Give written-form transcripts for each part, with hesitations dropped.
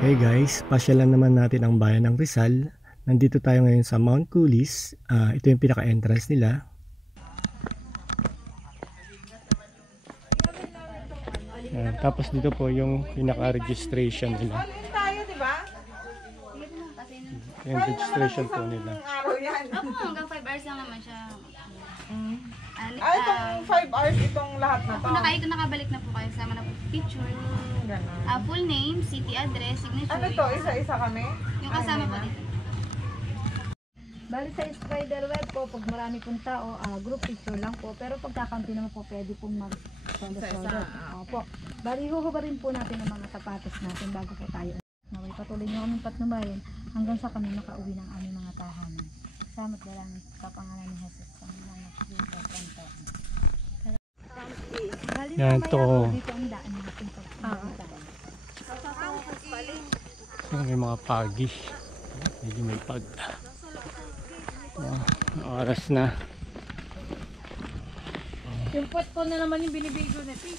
Hey guys, pasyalan naman natin ang bayan ng Rizal. Nandito tayo ngayon sa Mount Kulis. Ito yung pinaka-entrance nila. Tapos dito po yung pinaka-registration nila. Yung registration po nila. Hanggang 5 hours lang naman siya. Itong 5 hours, itong lahat na to. Kung nakabalik na po kayo, sama na po picture. Full name, city address, signature. Ano to? Isa-isa kami? Yung kasama po dito. Bali sa spider web po, pag marami pong tao, group picture lang po. Pero pagkakampi naman po, pwede pong mag-solo-solo. Opo. Bali, huhubarin po natin ang mga sapatos natin bago po tayo. Naway, patuloy nyo kaming patnubayan hanggang sa kami makauwi ng aming mga tahanan. Salamat na lang sa pangalan ni Jesus. Yan to. Dito ang daan natin pagkakampi. May mga pagi. Medyo may pag. Oras na. Yung pot ko na naman yung binibigo natin.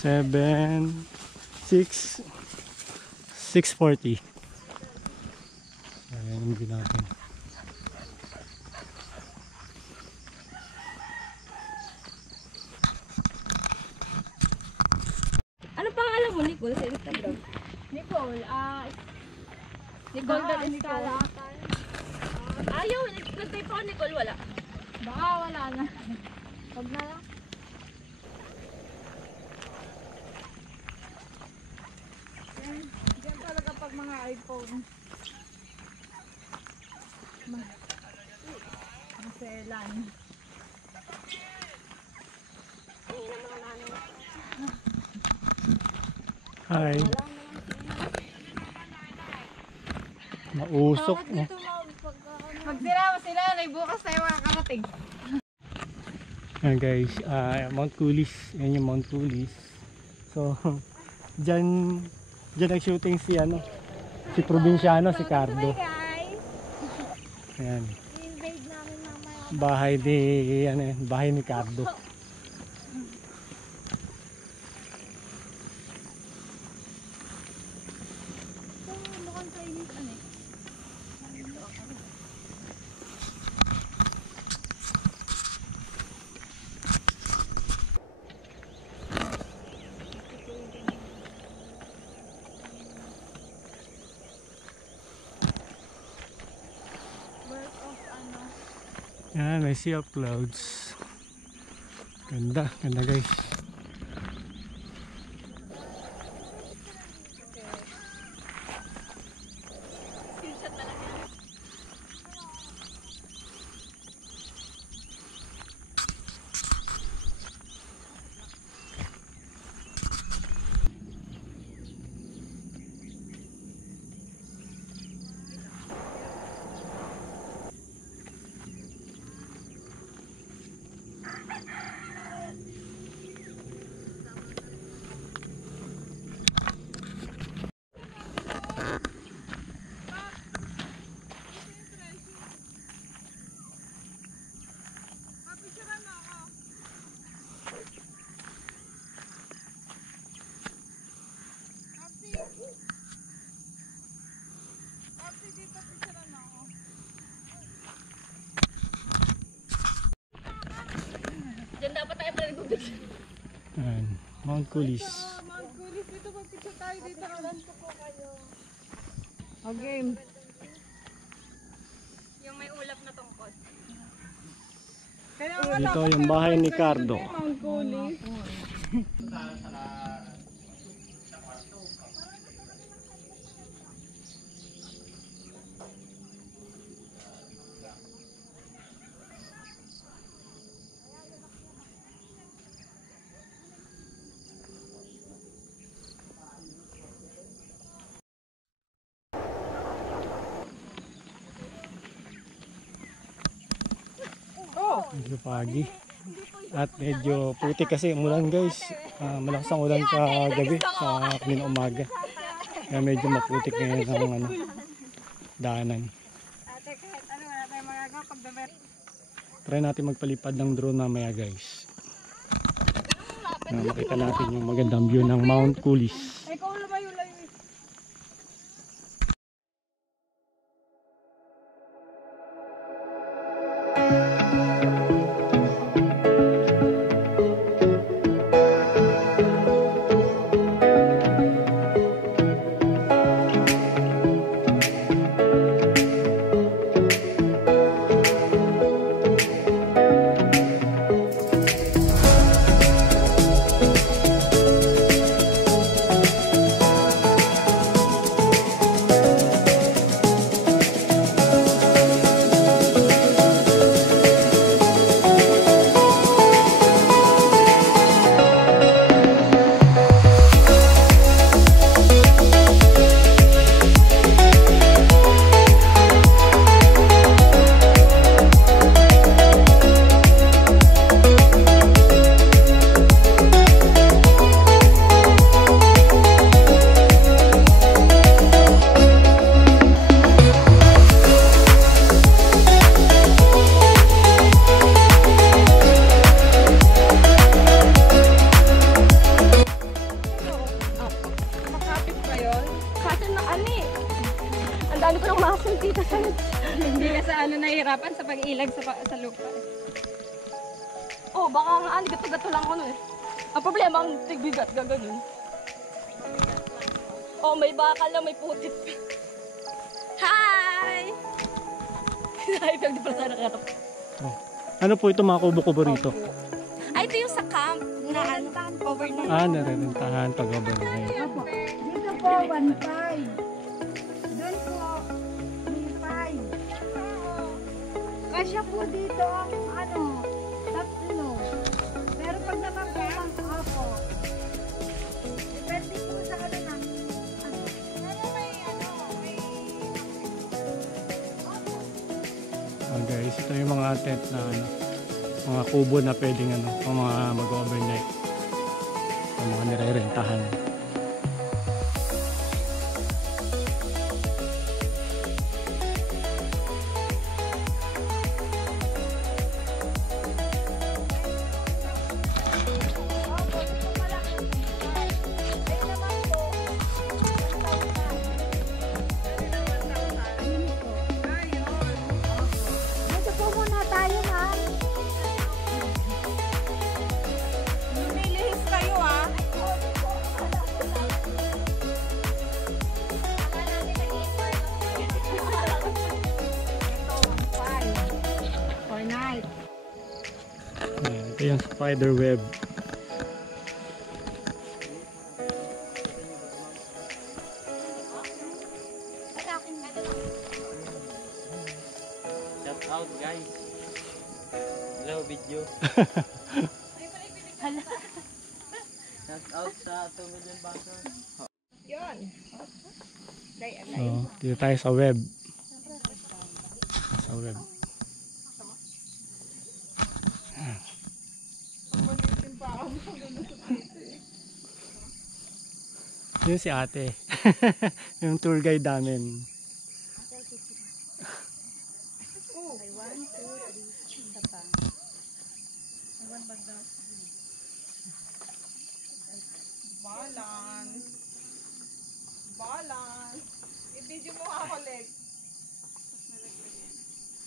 6:40. Ayan yung natin. Ano pangalan mo, Nicole, sa Instagram? Nicole, Nicole that Escala. Ayaw, nag-type ako Nicole, wala. Baka wala na. Huwag na lang. Diyan talaga pag mga iPhone. Maselan. Hi. Mausok. Pag sila sila, bukas tayo makakarating. Ayan guys, Mount Kulis. Yan yung Mount Kulis. So, dyan nag-shooting si Probinsyano, si Cardo. Ayan. Bahay ni Cardo. Yan, may sea of clouds. Ganda guys. Diyan dapat tayo pala nag-picture. Ayan, Mount Kulis. Mount Kulis, dito mag-picture tayo dito. Alanto ko kayo. Okay. Yung may ulap na tungkod. Dito yung bahay ni Cardo. Mount Kulis. Medyo pagi. At medyo puti kasi umulan guys. Malakas ang ulan kagabi sa kanina umaga. Kaya medyo maputik ngayon ang daanan. Try natin magpalipad ng drone mamaya guys. Makita natin yung magandang view ng Mount Kulis. Ikaw lumayo-layo. dami ko ng muscle dito sa... Hindi ka sa ano nahihirapan sa pag-ilag sa lupa. Oh, baka nga gato-gato lang ko nun eh. Ang problema, ang tigbigat, gaganon. Oh, may bakal na may putit. Hi! Hi, pag di pala sana karap. Oh. Ano po ito mga kubo-kubo rito? Ay, ito yung sa camp na ano, overnight. Narerentahan pag overnight. Opo. Dito po, 1.5. Doon po, 3.5. Kasya po dito ang ano, tatlo. Pero pag naman po ang ako, depende po sa ano na. Guys, ito yung mga tent na ano, mga kubo na pwedeng ano, mga mag-overnight. Ang mga nirerentahan. Dito po muna tayo, ma'am. Lumilihis kayo ah. For night. Ayan, ito yung spider web. Shout out guys. Hello video. Shout out sa 2 million backers. Yun. So, dito tayo sa web. Sa web. Yun si ate. Yung tour guide namin. Balance. Balance. I-video mo ako, Leg.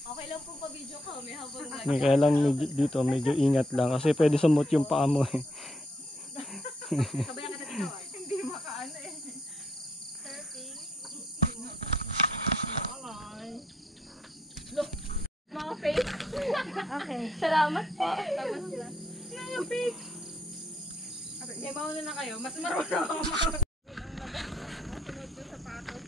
Okay lang kung pa-video ka, may habang Kaya lang dito medyo ingat lang kasi pwede sumot yung paa mo eh. sabayan kita dito. Hindi makaano eh. Surfing. Balance. Look. Mga fake. Okay. Salamat po. Tapos sila. Mga fake. Okay, mauna na kayo. Mas marunong ako masunod yung sapatos.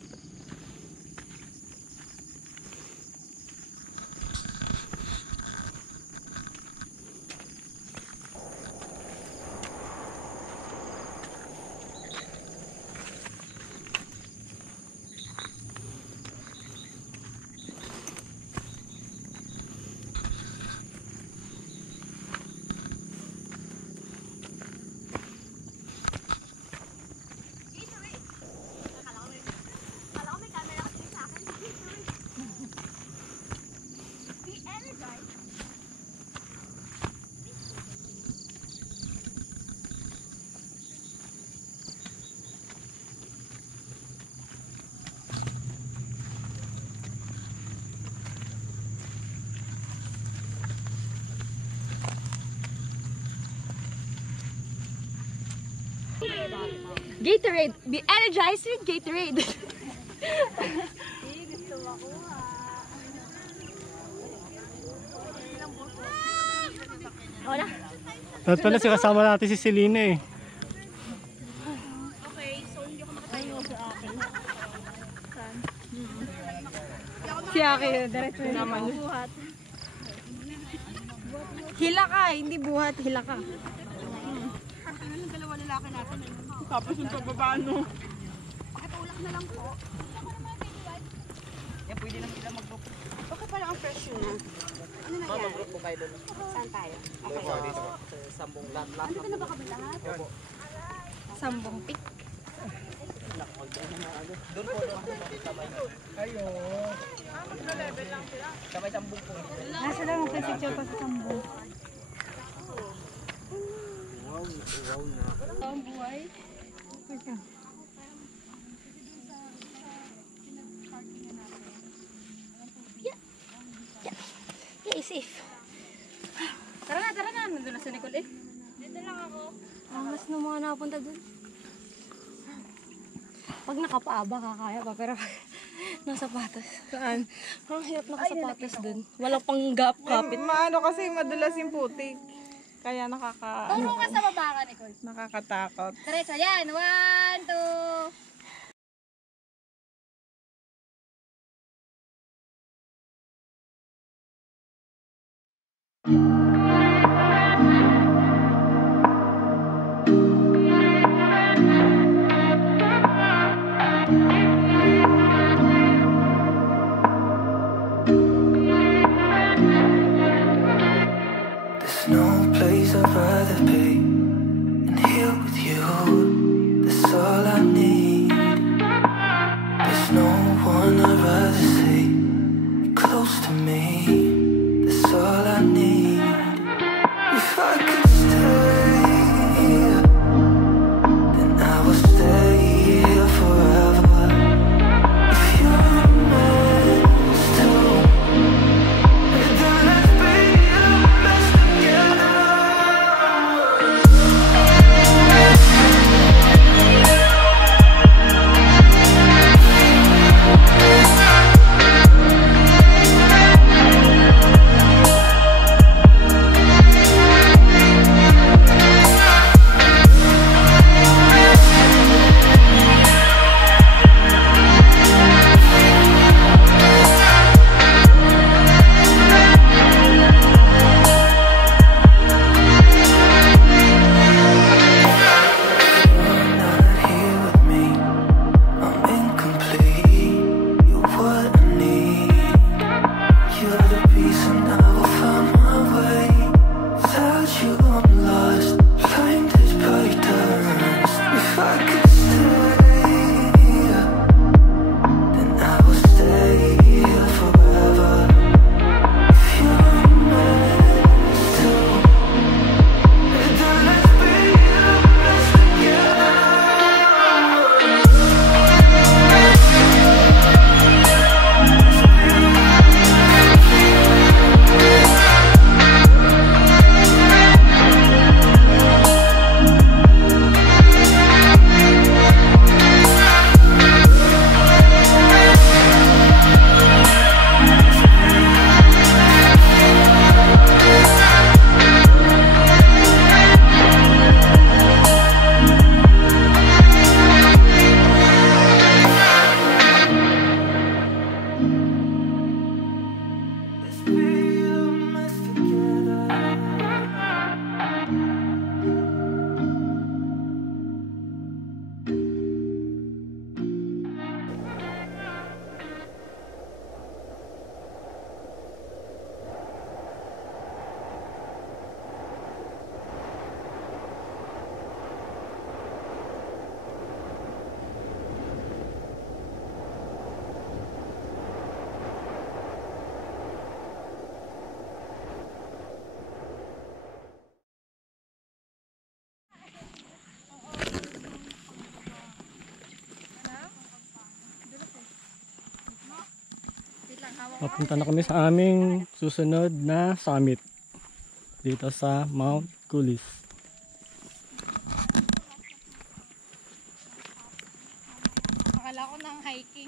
Gatorade. Be energized with Gatorade. Wala. Dapat pala si kasama natin si Selena eh. Si Aki, diretso naman. Hila ka, hindi buhat, hila ka. Tapos yung pababa, no? Pakitulak na lang po. Yan, pwede lang sila mag-book. Okay pala ang presyo na. Ano na yan? Mag-group po kayo doon. Saan tayo? Dito po. Sa Sambong Land. Ano ka na ba kami lahat? Sambong pick. Doon po. Magla-level lang sila. Sabay Sambong po. Nasa lang ang picture pa sa sambo. Wow na. Ang buhay. safe. Tara na. Nandun na si Nicole eh. Dito lang ako. Angas na mga napunta dun. Pag nakapaaba kakaya pa, pero nasa sapatos. Saan? Ang hirap nakasapatos dun. Walang pang kapit. Maano kasi madulas yung putik. Kaya Turo ka sa baba ka, Nicole. nakakatakot. Diretso, yan. 1, 2. There's no place I'd rather be than here with you. That's all I need. There's no one I'd rather see close to me. That's all I need. If I could stay here, then I will stay here forever. If you're meant to, then let's be the best together. You're not here with me, I'm incomplete. You're what I need. You're the piece and I will find my way. Without you I'm lost, blinded by dust. If I could stay here, then I will stay here forever. If you're meant to, then let's be the best together. Let's be a mess together. Papunta na kami sa aming susunod na summit dito sa Mount Kulis. Akala ko ng hiking.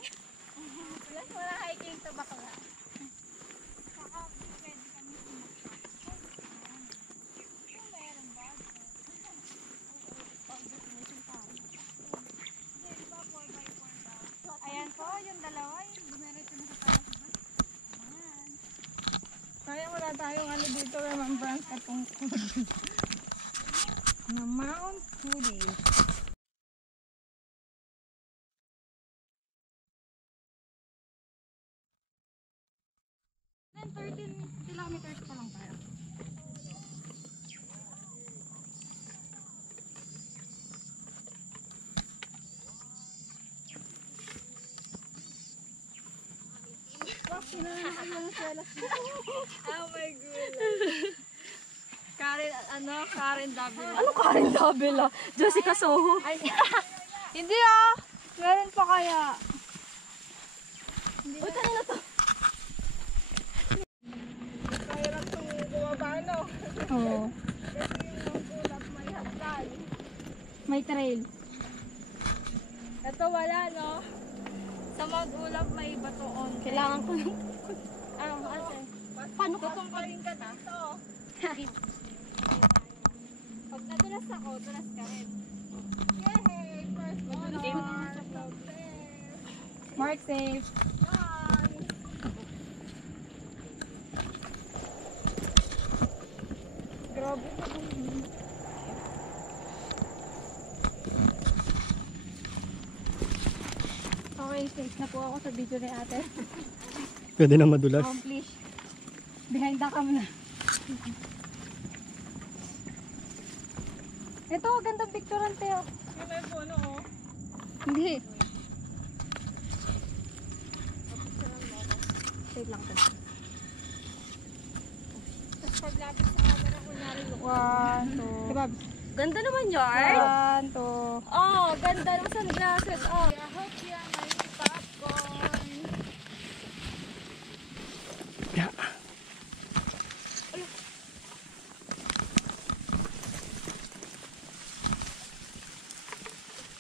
Wala hiking sa bakla. Ayan po, yung dalawa, yung dumiretso na sa taas. Kaya wala tayong ano dito, remembrance patungkol na Mount Kulis. Then 13 kilometers pa lang tayo. Oh my goodness. Karen Davila. Ano Karen Davila? Jessica Soho. Hindi ah! Meron pa kaya? Uy, kanina to. Kaya ano. Oo. Ulap may hagdan. May trail. Ito wala, no? Sa Mount Ulap may batoon. Kailangan ko ng... Ano, ate? Paano ka? Tutumpayin ka dito. Pag nadulas ako, dulas ka rin. Yay! First one. Mark safe. Grabe. Okay, safe na po ako sa video ni ate. Pwede na madulas. Accomplish. Behind the cam na. Ito, gandang picturean Teo. Yung may puno, oh. Hindi. Wait lang to. Tapos paglapit sa camera, kunyari yung 1, 2. Diba? Ganda naman yun. 1, 2. oh, ganda ng sunglasses. Oh, I hope yan may popcorn. Yeah.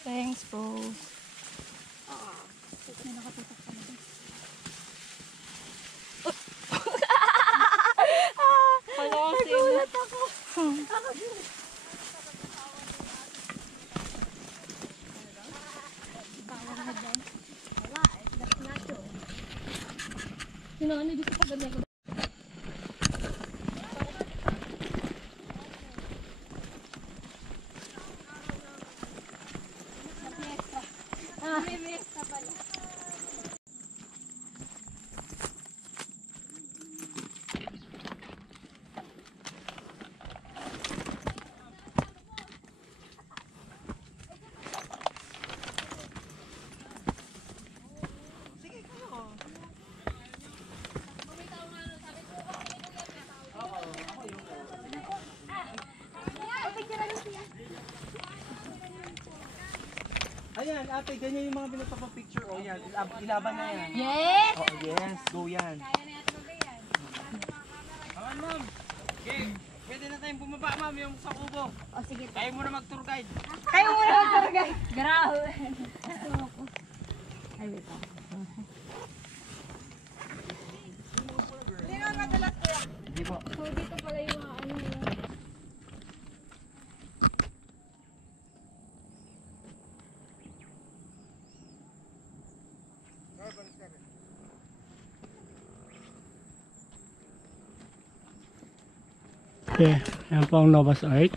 Thanks po. Nagulat ako. Ano dito sa ganda ko? Ayan, ate, ganyan yung mga pinapapapicture. O yan, ilaban na yan. Yes! Oh, yes, go yan. Ma'am. Okay, pwede na tayong bumaba, ma'am, yung sa kubo. O sige. Kaya mo na mag-tour guide. Kayo muna mag-targay. Grabe. Ay, wait lang. Hindi na madalas kuya. Hindi po. So, dito pala yung mga ano. Okay, yan po ang Nova's Ark.